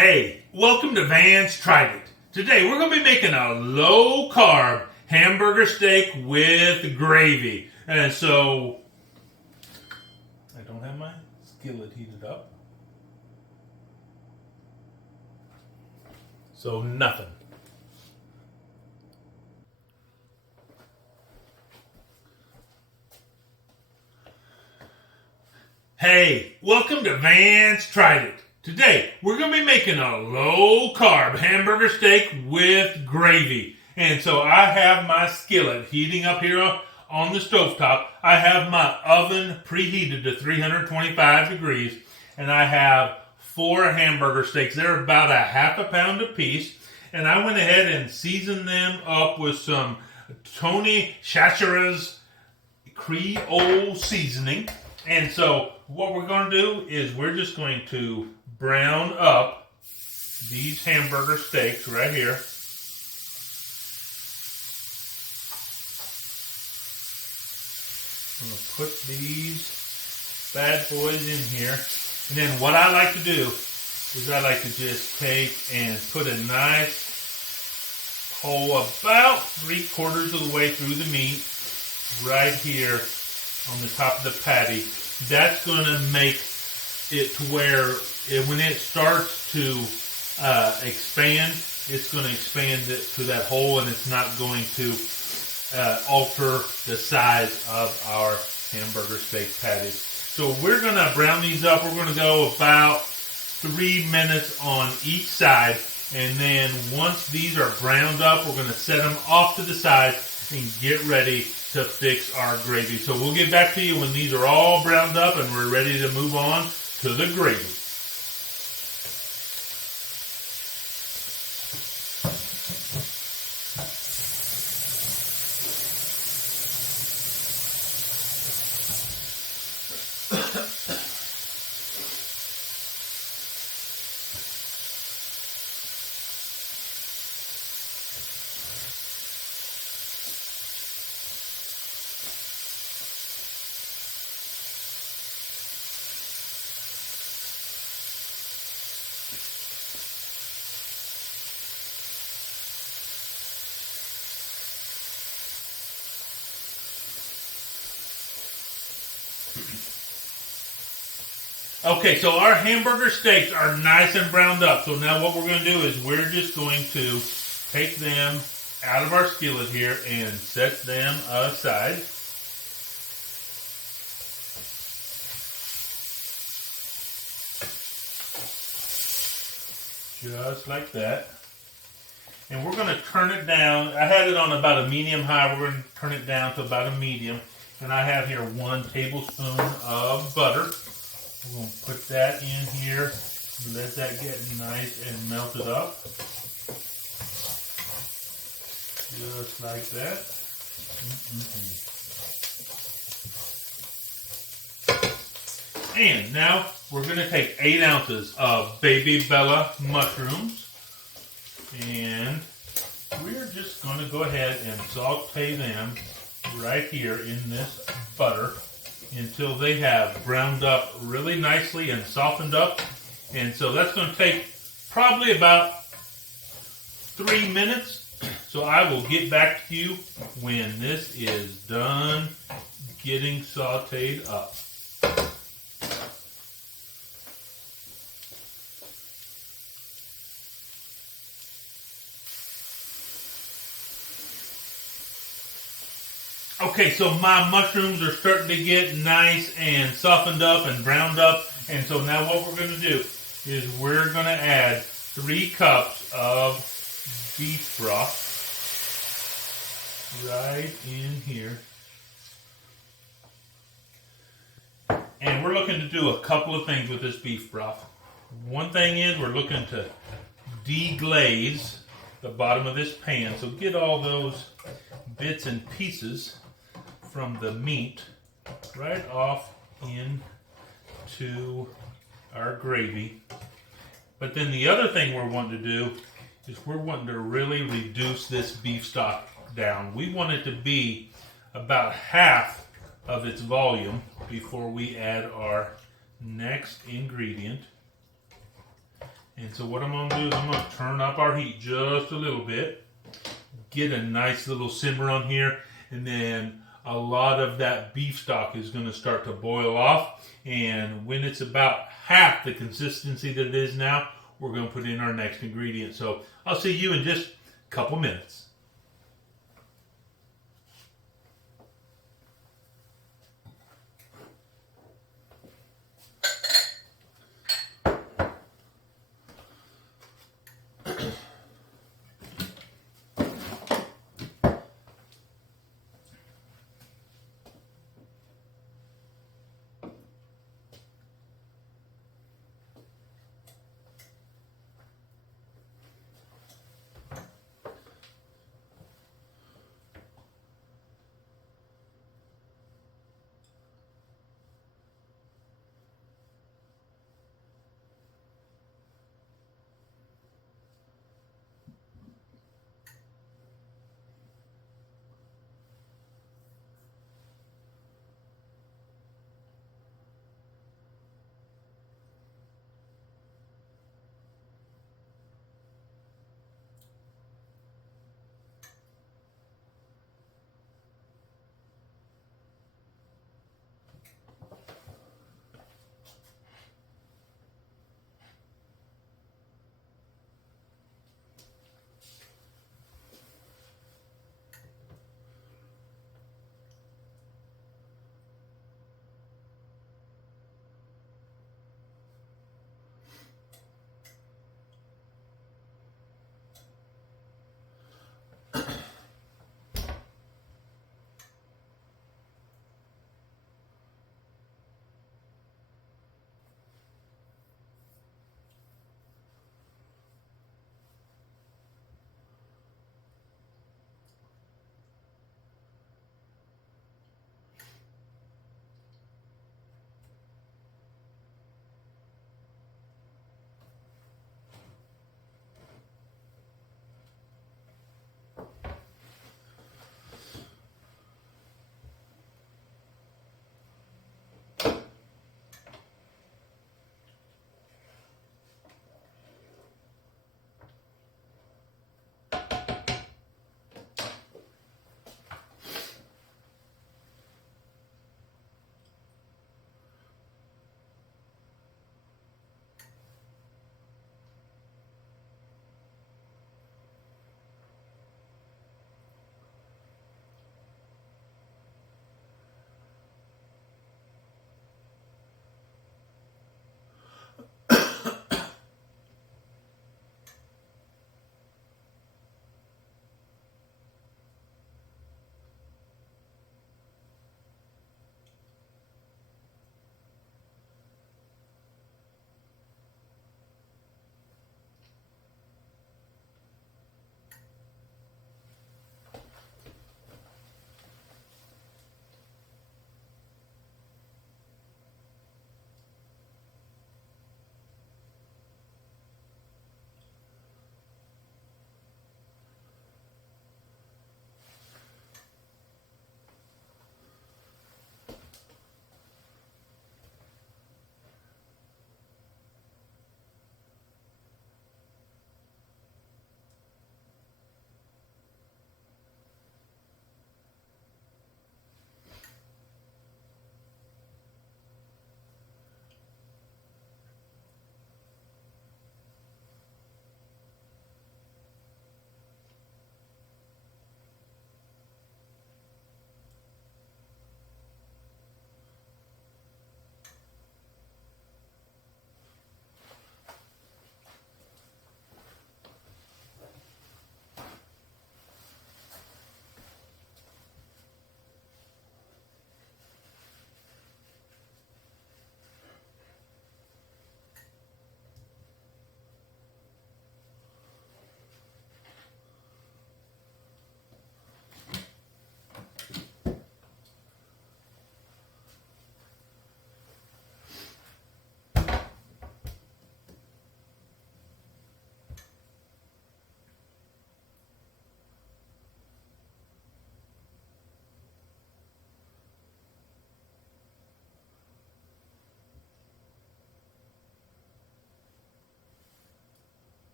Hey, welcome to Van's Tried It. Today we're going to be making a low-carb hamburger steak with gravy. And so, I don't have my skillet heated up. So nothing. Hey, welcome to Van's Tried It. Today, we're going to be making a low-carb hamburger steak with gravy. And so I have my skillet heating up here on the stovetop. I have my oven preheated to 325 degrees. And I have 4 hamburger steaks. They're about a half a pound apiece. And I went ahead and seasoned them up with some Tony Chachere's Creole seasoning. And so what we're going to do is we're just going to brown up these hamburger steaks right here. I'm going to put these bad boys in here. And then what I like to do is I like to just take and put a nice hole about 3/4 of the way through the meat right here on the top of the patty. That's going to make it to where when it starts to expand, it's going to expand it to that hole, and it's not going to alter the size of our hamburger steak patties. So we're going to brown these up. We're going to go about 3 minutes on each side, and then once these are browned up, we're going to set them off to the side and get ready to fix our gravy. So we'll get back to you when these are all browned up and we're ready to move on to the gravy. Okay, so our hamburger steaks are nice and browned up. So now what we're going to do is we're just going to take them out of our skillet here and set them aside. Just like that. And we're going to turn it down. I had it on about a medium high. We're going to turn it down to about a medium. And I have here 1 tablespoon of butter. We're going to put that in here, let that get nice and melted up. Just like that. And now we're going to take 8 ounces of baby Bella mushrooms. And we're just going to go ahead and saute them right here in this butter until they have browned up really nicely and softened up. And so that's going to take probably about 3 minutes. So I will get back to you when this is done getting sauteed up. Okay, so my mushrooms are starting to get nice and softened up and browned up. And so now what we're going to do is we're going to add 3 cups of beef broth right in here. And we're looking to do a couple of things with this beef broth. One thing is we're looking to deglaze the bottom of this pan. So get all those bits and pieces from the meat right off into our gravy. But then the other thing we're wanting to do is we're wanting to really reduce this beef stock down. We want it to be about half of its volume before we add our next ingredient. And so what I'm going to do is I'm going to turn up our heat just a little bit. Get a nice little simmer on here. And then a lot of that beef stock is going to start to boil off. And when it's about half the consistency that it is now, we're going to put in our next ingredient. So I'll see you in just a couple minutes.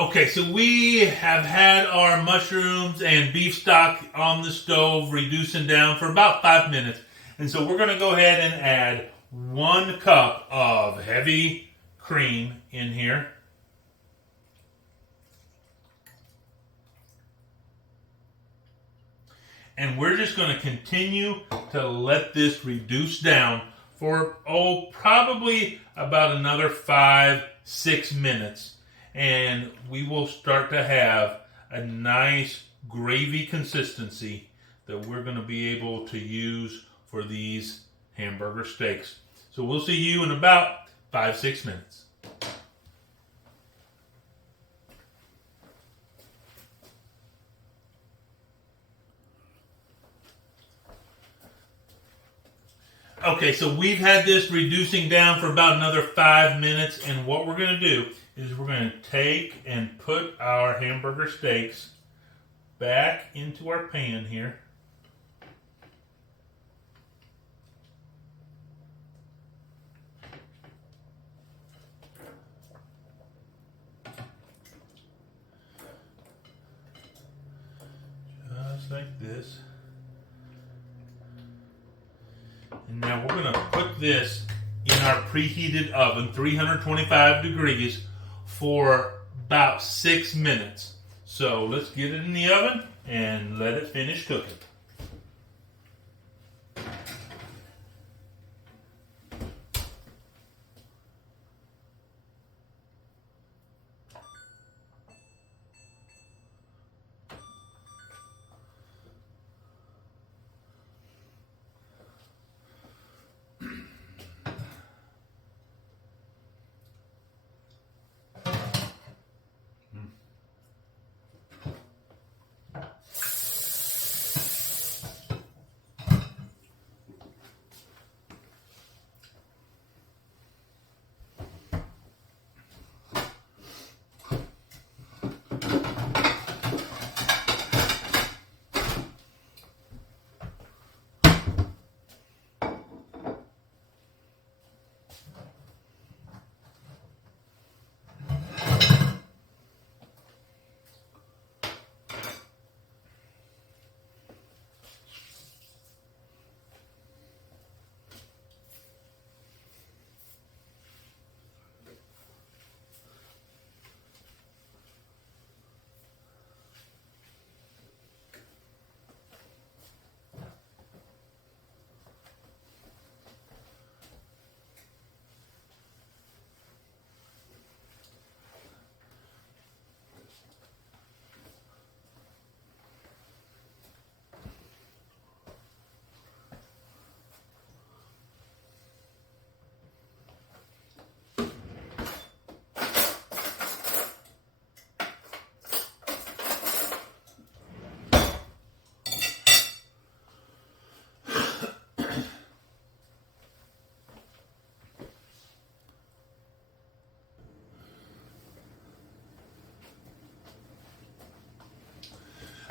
Okay, so we have had our mushrooms and beef stock on the stove reducing down for about 5 minutes. And so we're going to go ahead and add 1 cup of heavy cream in here. And we're just going to continue to let this reduce down for, probably about another 5-6 minutes. And we will start to have a nice gravy consistency that we're going to be able to use for these hamburger steaks. So we'll see you in about 5-6 minutes. Okay, so we've had this reducing down for about another 5 minutes, and what we're going to do is we're going to take and put our hamburger steaks back into our pan here. Just like this. And now we're going to put this in our preheated oven, 325 degrees, for about 6 minutes. So let's get it in the oven and let it finish cooking.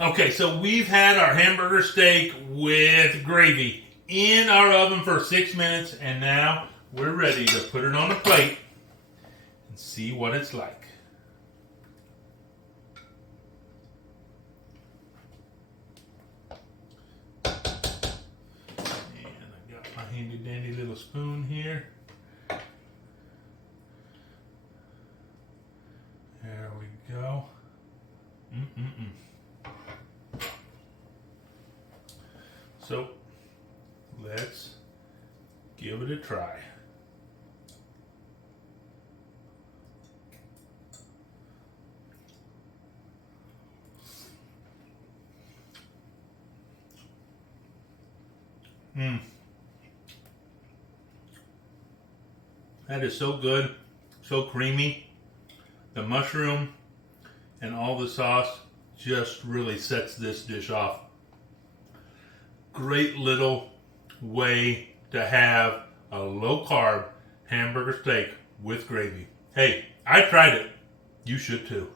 Okay, so we've had our hamburger steak with gravy in our oven for 6 minutes, and now we're ready to put it on a plate and see what it's like. And I got my handy dandy little spoon here. There we go. So, let's give it a try. That is so good, so creamy. The mushroom and all the sauce just really sets this dish off. Great little way to have a low-carb hamburger steak with gravy. Hey, I tried it. You should too.